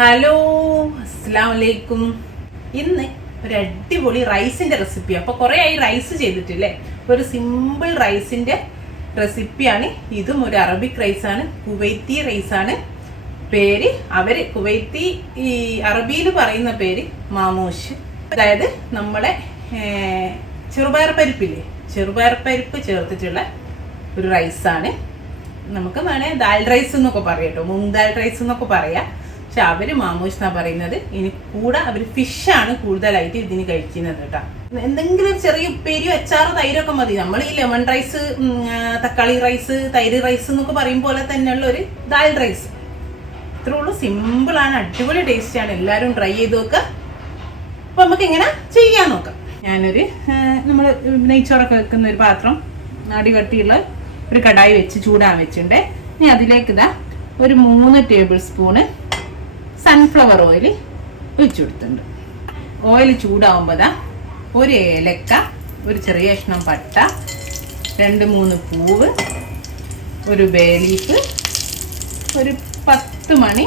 Hello, അസ്സലാമു അലൈക്കും. ഇന്ന് ഒരു അടിപൊളി റൈസിന്റെ റെസിപ്പി. അപ്പോൾ കുറേ ആയി റൈസ് ചെയ്തിട്ടില്ലേ. ഒരു സിമ്പിൾ റൈസിന്റെ റെസിപ്പിയാണ്. ഇതും ഒരു അറബിക് റൈസാണ്, കുവൈത്തി റൈസാണ്. പേര് അവര് കുവൈത്തി ഈ അറബിയിൽ പറയുന്ന പേര് മാമൂഷ്. അതായത് നമ്മളെ ചെറുപയർ പരിപ്പില്ലേ, ചെറുപയർ പരിപ്പ് ചേർത്തിട്ടുള്ള ഒരു റൈസാണ്. നമുക്ക് വേണേ ദാൽ റൈസ് എന്നൊക്കെ പറയാം കേട്ടോ, മൂങ്ദാൽ റൈസ് എന്നൊക്കെ പറയാം. പക്ഷെ അവര് മാമൂഷ് എന്നാ പറയുന്നത്. ഇനി കൂടെ അവർ ഫിഷാണ് കൂടുതലായിട്ട് ഇതിന് കഴിക്കുന്നത് കേട്ടോ. എന്തെങ്കിലും ചെറിയ ഉപ്പേരിയോ അച്ചാറ് തൈരൊക്കെ മതി. നമ്മൾ ഈ ലെമൺ റൈസ്, തക്കാളി റൈസ്, തൈര് റൈസ് എന്നൊക്കെ പറയും പോലെ തന്നെയുള്ള ഒരു ദാൽ റൈസ്. ഇത്രേ ഉള്ളൂ, സിമ്പിളാണ്, അടിപൊളി ടേസ്റ്റാണ്. എല്ലാവരും ട്രൈ ചെയ്ത് നോക്കുക. അപ്പൊ നമുക്ക് ഇങ്ങനെ ചെയ്യാൻ നോക്കാം. ഞാനൊരു നമ്മൾ നെയ്ച്ചോറൊക്കെ വെക്കുന്ന ഒരു പാത്രം, അടികട്ടിയുള്ള ഒരു കടായി വെച്ച് ചൂടാൻ വെച്ചിട്ടുണ്ട്. ഇനി അതിലേക്ക് ഇതാ ഒരു 3 ടേബിൾ സ്പൂണ് സൺഫ്ലവർ ഓയിൽ ഒഴിച്ചു കൊടുത്തിട്ടുണ്ട്. ഓയിൽ ചൂടാവുമ്പോൾ ഒരു ഏലക്ക, ഒരു ചെറിയ കഷ്ണം പട്ട, 2-3 പൂവ്, ഒരു ബേ ലീഫ്, ഒരു 10 മണി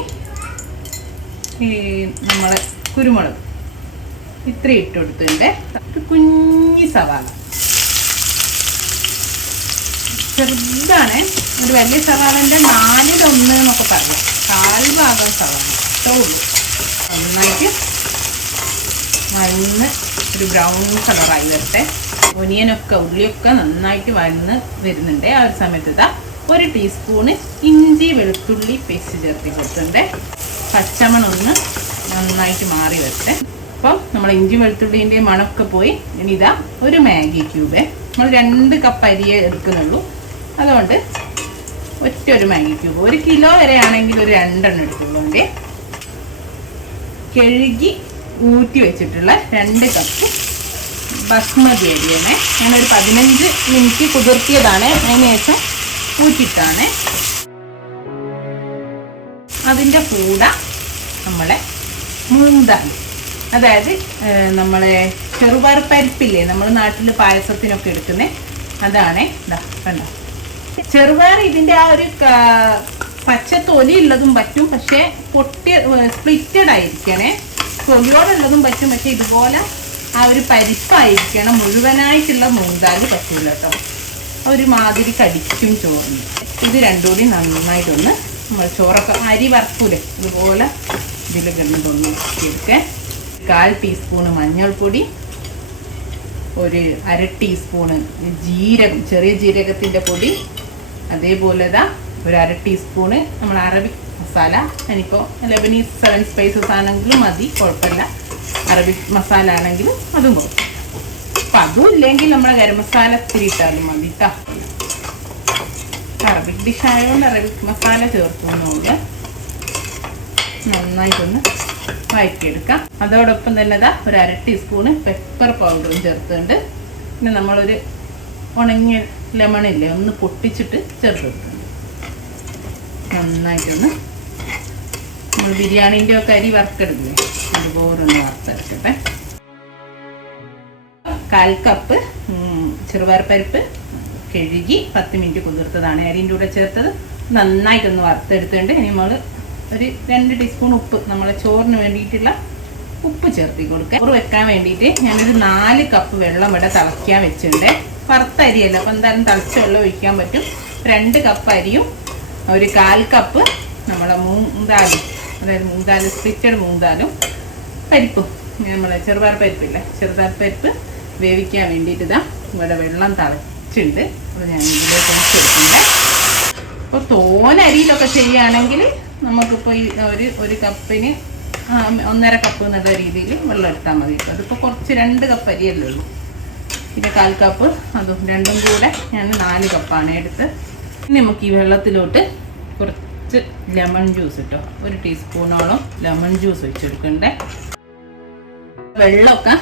നമ്മളെ കുരുമുളക്, ഇത്രയും ഇട്ട് കൊടുത്തിട്ടുണ്ട്. ഒരു കുഞ്ഞി സവാള, ചെറുതാണ്, ഒരു വലിയ സവാളൻ്റെ 4/1 എന്നൊക്കെ പറയാം, 1/4 ഭാഗം സവാള ഇത്രേ ഉള്ളൂ. നന്നായിട്ട് വഴന്ന് ഒരു ബ്രൗൺ കളറായി വരട്ടെ. ഒനിയനൊക്കെ ഉള്ളിയൊക്കെ നന്നായിട്ട് വഴന്ന് വരുന്നുണ്ട്. ആ ഒരു സമയത്ത് ഇതാ 1 ടീസ്പൂണ് ഇഞ്ചി വെളുത്തുള്ളി പേസ്റ്റ് ചേർത്തി കൊടുത്തിട്ടുണ്ട്. പച്ചമണം ഒന്ന് നന്നായിട്ട് മാറി വരട്ടെ. അപ്പം നമ്മൾ ഇഞ്ചി വെളുത്തുള്ളിൻ്റെ മണമൊക്കെ പോയി. ഇനി ഇതാ ഒരു മാഗി ക്യൂബ്, നമ്മൾ 2 കപ്പ് അരിയെ എടുക്കുന്നുള്ളൂ, അതുകൊണ്ട് ഒരു മാഗി ക്യൂബ്. 1 കിലോ വരെ ആണെങ്കിൽ ഒരു 2 എണ്ണം എടുത്തുള്ളൂ. കഴുകി ഊറ്റി വെച്ചിട്ടുള്ള 2 കപ്പ് ബസ്മതി അരിയാണ്. ഞാനൊരു 15 മിനിറ്റ് കുതിർത്തിയതാണ്, അതിന് ശേഷം ഊറ്റിട്ടാണ്. അതിൻ്റെ കൂടെ നമ്മളെ മൂങ്ദാൽ, അതായത് നമ്മളെ ചെറുപയർ പരിപ്പില്ലേ, നമ്മൾ നാട്ടിൽ പായസത്തിനൊക്കെ എടുക്കുന്നത്, അതാണ്. ഇതാ കണ്ടോ, ചെറുപയർ. ഇതിൻ്റെ ആ ഒരു പച്ച തൊലി ഉള്ളതും പറ്റും, പക്ഷെ സ്പ്ലിറ്റഡ് ആയിരിക്കണേ. തൊലിയോടുള്ളതും പറ്റും, പക്ഷെ ഇതുപോലെ ആ ഒരു പരിപ്പായിരിക്കണം. മുഴുവനായിട്ടുള്ള മൂങ്ദാൽ പറ്റൂല കേട്ടോ, ഒരു മാതിരി കടിക്കും ചോറിന്. ഇത് രണ്ടും കൂടി നന്നായിട്ടൊന്ന് നമ്മൾ ചോറൊക്കെ അരി വറുക്കൂലേ, ഇതുപോലെ ഇതിൽ കിടന്നിട്ടൊന്ന് എടുക്കാൻ. 1/4 ടീസ്പൂണ് മഞ്ഞൾപ്പൊടി, ഒരു 1/2 ടീസ്പൂണ് ജീരകം, ചെറിയ ജീരകത്തിൻ്റെ പൊടി, അതേപോലെ ഒരു 1/2 ടീസ്പൂണ് നമ്മൾ അറബിക് മസാല. ഞാനിപ്പോൾ ലെബനീസ് 7 സ്പൈസസ് ആണെങ്കിലും മതി, കുഴപ്പമില്ല. അറബിക് മസാല ആണെങ്കിലും അതും കുഴപ്പം. അപ്പം അതും ഇല്ലെങ്കിൽ നമ്മൾ ഗരം മസാല ഇത്തിരി ഇട്ടാലും മതി കേട്ടോ. അറബിക് ഡിഷ് ആയതുകൊണ്ട് അറബിക് മസാല ചേർക്കുന്നുണ്ട്. നന്നായിട്ടൊന്ന് വഴറ്റിയെടുക്കാം. അതോടൊപ്പം തന്നെ ഒരു 1/2 ടീസ്പൂണ് പെപ്പർ പൗഡറും ചേർത്തുണ്ട്. പിന്നെ നമ്മളൊരു ഉണങ്ങിയ ലെമണില്ലേ, ഒന്ന് പൊട്ടിച്ചിട്ട് ചേർത്ത് കൊടുക്കുന്നുണ്ട്. നന്നായിട്ടൊന്ന് നമ്മൾ ബിരിയാണീൻ്റെ ഒക്കെ അരി വറുത്തെടുക്കില്ലേ, അതുപോലെ ഒന്ന് വറുത്തെടുക്കട്ടെ. 1/4 കപ്പ് ചെറുപയർ പരിപ്പ് കഴുകി 10 മിനിറ്റ് കുതിർത്തതാണ്, അരിൻ്റെ കൂടെ ചേർത്തത്. നന്നായിട്ടൊന്ന് വറുത്തെടുത്തിട്ടുണ്ട്. ഇനി നമ്മൾ ഒരു 2 ടീസ്പൂൺ ഉപ്പ്, നമ്മളെ ചോറിന് വേണ്ടിയിട്ടുള്ള ഉപ്പ് ചേർത്തി കൊടുക്കുക. ചോറ് വെക്കാൻ വേണ്ടിയിട്ട് ഞാനൊരു 4 കപ്പ് വെള്ളം ഇവിടെ തിളയ്ക്കാൻ വെച്ചിട്ടുണ്ട്. വറുത്ത അരിയല്ല, അപ്പം എന്തായാലും തിളച്ച വെള്ളം ഒഴിക്കാൻ പറ്റും. 2 കപ്പ് അരിയും ഒരു 1/4 കപ്പ് നമ്മളെ മൂങ്ദാലും, അതായത് മൂങ്ദാൽ സ്പ്ലിറ്റഡ് മൂങ്ദാലും പരിപ്പും, നമ്മളെ ചെറുപയർ പരിപ്പില്ല, ചെറുപയർ പരിപ്പ് വേവിക്കാൻ വേണ്ടിയിട്ട് ഇവിടെ വെള്ളം തിളച്ചിട്ടുണ്ട്. അപ്പോൾ ഞാൻ ഇതിലേക്ക് ചേർക്കുന്നുണ്ട്. ഇപ്പോൾ തോനരിയിലൊക്കെ ചെയ്യുകയാണെങ്കിൽ നമുക്കിപ്പോൾ ഈ ഒരു കപ്പിന് 1.5 കപ്പ് എന്നുള്ള രീതിയിൽ വെള്ളം എടുത്താൽ മതി. അതിപ്പോൾ കുറച്ച് 2 കപ്പ് അരിയല്ലേ ഉള്ളൂ. പിന്നെ 1/4 കപ്പ് അതും, രണ്ടും കൂടെ ഞാൻ 4 കപ്പാണ് എടുത്ത്. ഇനി നമുക്ക് ഈ വെള്ളത്തിലോട്ട് കുറച്ച് ലെമൺ ജ്യൂസ് ഇട്ടോ, 1 ടീസ്പൂണോളം ലെമൺ ജ്യൂസ് ഒഴിച്ചെടുക്കണ്ടേ. വെള്ളമൊക്കെ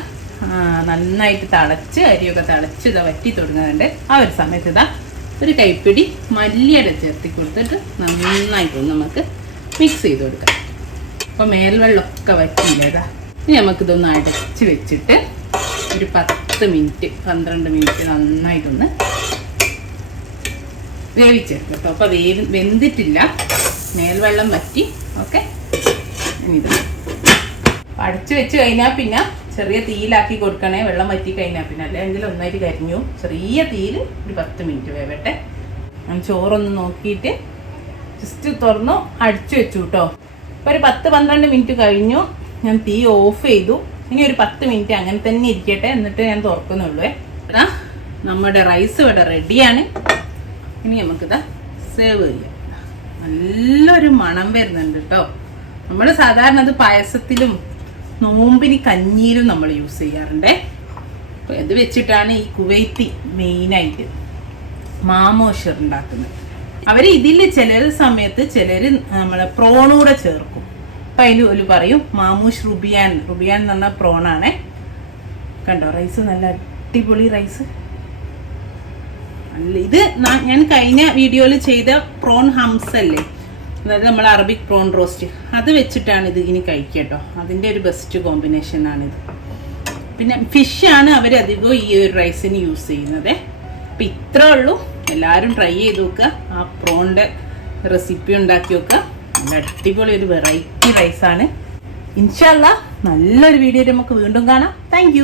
നന്നായിട്ട് തിളച്ച്, അരിയൊക്കെ തിളച്ച് ഇതാ വറ്റി തുടങ്ങുന്നുണ്ട്. ആ ഒരു സമയത്ത് ഒരു കൈപ്പിടി മല്ലിയില ചേർത്തി കൊടുത്തിട്ട് നന്നായിട്ടൊന്ന് നമുക്ക് മിക്സ് ചെയ്ത് കൊടുക്കാം. അപ്പോൾ മേൽവെള്ളമൊക്കെ വറ്റിയില്ല. ഇനി നമുക്കിതൊന്ന് അടച്ച് വെച്ചിട്ട് ഒരു 10 മിനിറ്റ് 12 മിനിറ്റ് നന്നായിട്ടൊന്ന് വേവിച്ചെടുക്കും കേട്ടോ. അപ്പോൾ വെന്തിട്ടില്ല, മേൽവെള്ളം വറ്റി. ഓക്കെ, ഇത് അടച്ചു വെച്ച് കഴിഞ്ഞാൽ പിന്നെ ചെറിയ തീയിലാക്കി കൊടുക്കണേ, വെള്ളം വറ്റി കഴിഞ്ഞാൽ പിന്നെ, അല്ലെങ്കിൽ ഒന്നായിട്ട് കരിഞ്ഞു. ചെറിയ തീയിൽ ഒരു 10 മിനിറ്റ് വേവട്ടെ. ഞാൻ ചോറൊന്ന് നോക്കിയിട്ട് ജസ്റ്റ് തുറന്നു അടിച്ചു വെച്ചു കേട്ടോ. ഇപ്പോൾ ഒരു 10-12 മിനിറ്റ് കഴിഞ്ഞു. ഞാൻ തീ ഓഫ് ചെയ്തു. ഇനി ഒരു 10 മിനിറ്റ് അങ്ങനെ തന്നെ ഇരിക്കട്ടെ, എന്നിട്ട് ഞാൻ തുറക്കുന്നുള്ളൂ. നമ്മുടെ റൈസ് ഇവിടെ റെഡിയാണ്. ഇനി നമുക്കിതാ സേവ് ചെയ്യാം. നല്ലൊരു മണം വരുന്നുണ്ട് കേട്ടോ. നമ്മൾ സാധാരണ അത് പായസത്തിലും നോമ്പിന് കഞ്ഞിയിലും നമ്മൾ യൂസ് ചെയ്യാറുണ്ട്. അപ്പോൾ ഇത് വെച്ചിട്ടാണ് ഈ കുവൈത്തി മെയിനായിട്ട് മാമോഷ് ഉണ്ടാക്കുന്നത്. അവർ ഇതിൽ ചിലർ സമയത്ത് ചിലർ നമ്മളെ പ്രോണൂടെ ചേർക്കും. അപ്പം അതിൽ ഒരു പറയും മാമൂഷ് റുബിയാൻ. റുബിയാൻ എന്ന് പറഞ്ഞാൽ പ്രോണാണേ. കണ്ടോ റൈസ് നല്ല അടിപൊളി റൈസ്. അല്ല ഇത് ഞാൻ കഴിഞ്ഞ വീഡിയോയിൽ ചെയ്ത പ്രോൺ ഹംസ് അല്ലേ, അതായത് നമ്മൾ അറബിക് പ്രോൺ റോസ്റ്റ്, അത് വെച്ചിട്ടാണ് ഇത് ഇനി കഴിക്കട്ടോ. അതിൻ്റെ ഒരു ബെസ്റ്റ് കോമ്പിനേഷനാണിത്. പിന്നെ ഫിഷാണ് അവരധികവും ഈ ഒരു റൈസിന് യൂസ് ചെയ്യുന്നത്. അപ്പം ഇത്രേ ഉള്ളൂ. എല്ലാവരും ട്രൈ ചെയ്ത് നോക്കുക. ആ പ്രോണിൻ്റെ റെസിപ്പി ഉണ്ടാക്കി നോക്കുക. നല്ല അടിപൊളി ഒരു വെറൈറ്റി റൈസാണ്. ഇൻഷാ അല്ലാഹ് നല്ലൊരു വീഡിയോ നമുക്ക് വീണ്ടും കാണാം. താങ്ക്